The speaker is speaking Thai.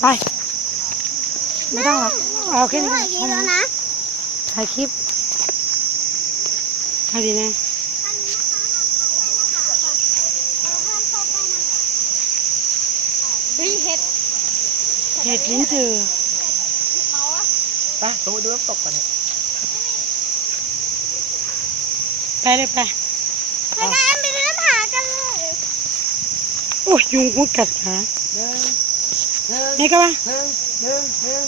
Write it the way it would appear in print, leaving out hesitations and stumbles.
ไปไม่ต้องหรอกเอาแค่นี้ ถ่ายคลิปแล้วนะ ถ่ายคลิปเอาดีนะเฮ้ยเห็ด เห็ดลิ้นจือ ไปลงไปดูน้ำตกกันเนี่ย ไปเลยไป ไปกันไปเดินหากันเลย โอ้ยยุงมุดกัดขา หนึ่ง นี่ก็ว่า หนึ่ง